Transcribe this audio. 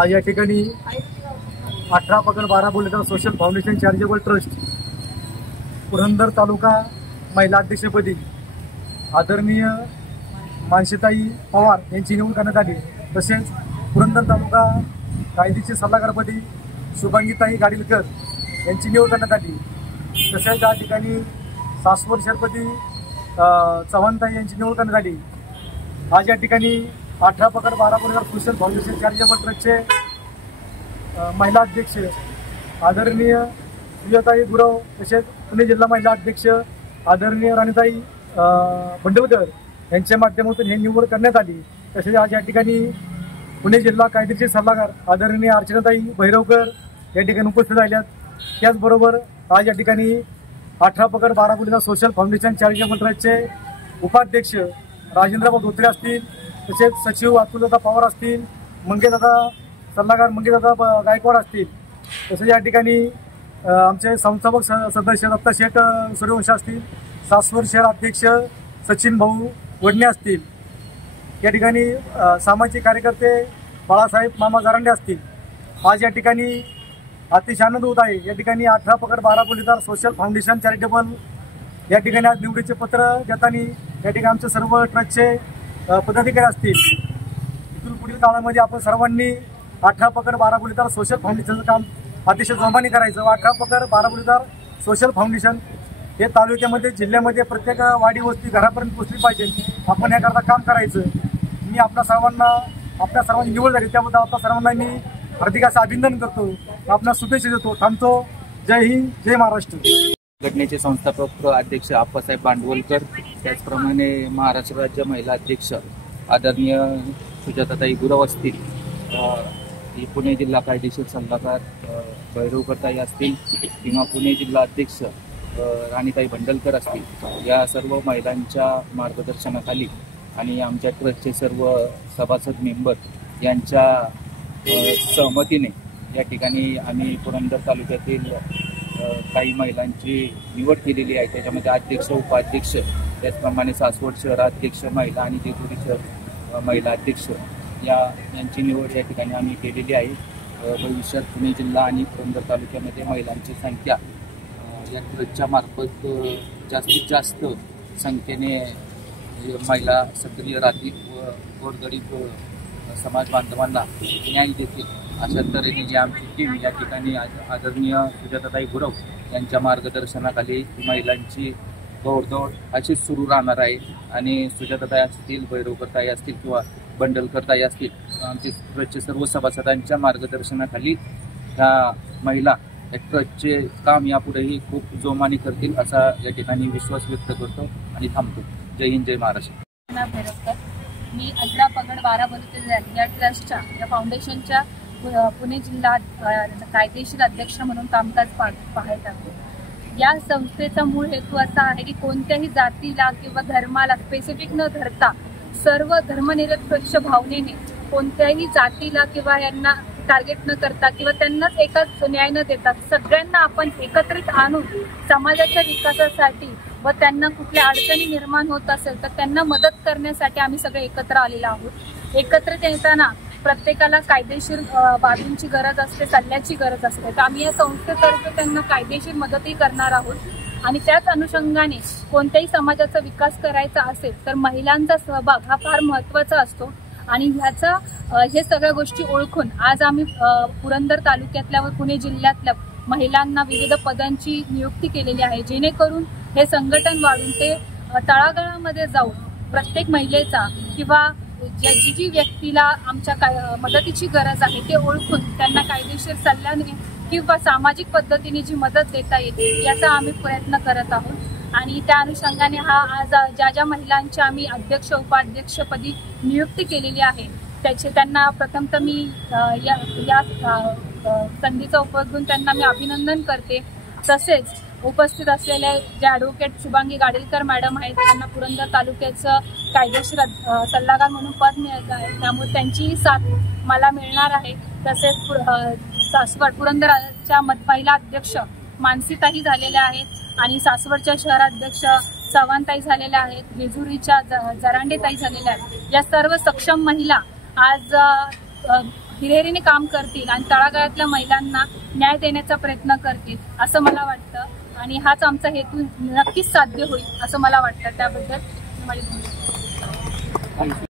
आज या ठिकाणी 18 पकड 12 बोलेदार social foundation charitable trust Purandar taluka महिला अध्यक्षपदी आदरणीय मानसीताई पवार यांची निवड करण्यात आली। तसेच पुरंदर तालुका कायदेशीर सल्लागारपदी शुभांगीताई गाडीलकर यांची निवड करण्यात आली। तसेच या ठिकाणी सासवड शहरपदी चव्हाणताई यांची निवड करण्यात आली। आज या ठिकाणी 18 पकड 12 बोलेदार सोशल फाउंडेशन चॅरिटेबल ट्रस्टचे महिला अध्यक्ष आदरणीय सुजाताई गुरव, तसेच पुणे जिल्हा महिला अध्यक्ष आदरणीय राणीताई भंडवकर यांच्या माध्यमातून हे निवड करण्यात आली। तसेच आज या ठिकाणी पुणे जिल्हा कायदेशीर सल्लागार आदरणीय अर्चनाताई भैरवकर या ठिकाणी उपस्थित राहिल्यात। त्याचबरोबर आज या ठिकाणी 18 पकड 12 बोलेदार सोशल फाउंडेशन चॅरिटेबल ट्रस्टचे उपाध्यक्ष राजेंद्रभाऊ धोत्रे असतील, तसेच सचिव अतुलदादा पवार असतील, मंगेशदादा सल्लागार मंगेशदादा गायकवाड असतील, तसेच या ठिकाणी आमचे संस्थापक सदस्य दत्ता शेठ सूर्यवंशी असतील, सासवड शहर अध्यक्ष सचिन भाऊ वडणे असतील, या ठिकाणी सामाजिक कार्यकर्ते बाळासाहेब मामा गारंडे असतील। आज या ठिकाणी अतिशय आनंद होत आहे। या ठिकाणी 18 पकड 12 बोलेदार सोशल फाउंडेशन चॅरिटेबल या ठिकाणी आज निवडीचे पत्र देताना या ठिकाणी आमचे सर्व ट्रस्टचे पदाधिकारी असतील। इथून पुढील काळामध्ये आपण सर्वांनी 18 पकड 12 बोलेदार सोशल फाउंडेशनचं काम अतिशय जोमाने करायचं व 18 पकड 12 बोलेदार सोशल फाउंडेशन हे तालुक्यामध्ये जिल्ह्यामध्ये प्रत्येक वाडी वस्ती घरापर्यंत पोहोचली पाहिजे। आपण याकरता काम करायचं। मी आपल्या सर्वांची निवड झाली त्याबद्दल आपल्या सर्वांना मी हार्दिक असं अभिनंदन करतो, आपल्या शुभेच्छा देतो। थांबतो। जय हिंद, जय महाराष्ट्र। घटनेचे संस्थापक अध्यक्ष आप्पासाहेब भांडवलकर, त्याचप्रमाणे महाराष्ट्र राज्य महिला अध्यक्ष आदरणीय सुजाताताई गुरव असतील, पुणे जिल्हा कायदेशीर सल्लागार भैरवकरताई असतील किंवा पुणे जिल्हा अध्यक्ष राणीताई भंडलकर असतील, या सर्व महिलांच्या मार्गदर्शनाखाली आणि आमच्या ट्रस्टचे सर्व सभासद मेंबर यांच्या सहमतीने या ठिकाणी आम्ही पुरंदर तालुक्यातील काही महिलांची निवड केलेली आहे। त्याच्यामध्ये अध्यक्ष उपाध्यक्ष, त्याचप्रमाणे सासवड शहराध्यक्ष महिला आणि जेजुरी शहर महिला अध्यक्ष यांची निवड या ठिकाणी आम्ही केलेली आहे। भविष्यात पुणे जिल्हा आणि पुरंदर तालुक्यामध्ये महिलांची संख्या या ट्रस्टच्या मार्फत जास्तीत जास्त संख्येने महिला सक्रिय राहतील व गोरगरीब समाज बांधवांना न्याय देतील अशा तऱ्हेने जी आमची टीम या ठिकाणी आदरणीय सुजाताताई गुरव यांच्या मार्गदर्शनाखाली महिलांची दौडदौड अशीच सुरू राहणार आहे। आणि सुजाताताई असतील, भैरवकरताई असतील किंवा भंडलकरताई असतील, आमचे ट्रस्टचे सर्व सभासदांच्या मार्गदर्शनाखाली ह्या महिला ट्रस्टचे काम यापुढेही खूप जोमाने करतील असा या ठिकाणी विश्वास व्यक्त करतो आणि थांबतो। जय हिंद, जय महाराष्ट्र। मी 18 पकड 12 बोलेदार या ट्रस्टच्या या फाउंडेशनच्या पुणे जिल्हा कायदेशीर अध्यक्ष म्हणून कामकाज पाहत आहे। या संस्थेचा मूळ हेतू असा आहे की कोणत्याही जातीला किंवा धर्माला स्पेसिफिक न धरता सर्व धर्मनिरपेक्ष भावनेने कोणत्याही जातीला किंवा यांना टार्गेट न करता किंवा त्यांनाच एकाच न्याय न देता सगळ्यांना आपण एकत्रित आणून समाजाच्या विकासासाठी व त्यांना कुठल्या अडचणी निर्माण होत असेल तर त्यांना मदत करण्यासाठी आम्ही सगळे एकत्र आलेलो आहोत। एकत्रित येताना प्रत्येकाला कायदेशीर बाबींची गरज असते, सल्ल्याची गरज असते, तर आम्ही या संस्थेतर्फे त्यांना कायदेशीर मदतही करणार आहोत। आणि त्याच अनुषंगाने कोणत्याही समाजाचा विकास करायचा असेल तर महिलांचा सहभाग हा फार महत्त्वाचा असतो आणि ह्याचा हे सगळ्या गोष्टी ओळखून आज आम्ही पुरंदर तालुक्यातल्या व पुणे जिल्ह्यातल्या महिलांना विविध पदांची नियुक्ती केलेली आहे, जेणेकरून हे संघटन वाढून ते तळागाळामध्ये जाऊन प्रत्येक महिलेचा किंवा जी व्यक्तीला आमच्या मदतीची गरज आहे ते ओळखून त्यांना कायदेशीर सल्ल्याने किंवा सामाजिक पद्धतीने जी मदत देता येते याचा आम्ही प्रयत्न करत आहोत। आणि त्या अनुषंगाने आज ज्या महिलांची आम्ही अध्यक्ष उपाध्यक्षपदी नियुक्ती केलेली आहे त्यांना प्रथमतः मी या संधीचा उपयोग घेऊन त्यांना मी अभिनंदन करते। तसेच उपस्थित असलेले जे ॲडव्होकेट शुभांगी गाडीलकर मॅडम आहेत त्यांना पुरंदर तालुक्याचं कायदेशीर सल्लागार म्हणून पद मिळत आहे, त्यामुळे त्यांचीही साथ मला मिळणार आहे। तसेच सासवड पुरंदरच्या महिला अध्यक्ष मानसीताई झालेल्या आहेत आणि सासवडच्या शहराध्यक्ष चव्हाणताई झालेल्या आहेत, जेजुरीच्या जरांडेताई झालेल्या आहेत। या सर्व सक्षम महिला आज हिरिरीने काम करतील आणि तळागाळातल्या महिलांना न्याय देण्याचा प्रयत्न करतील असं मला वाटतं आणि हाच आमचा हेतू नक्कीच साध्य होईल असं मला वाटतं. त्याबद्दल माझी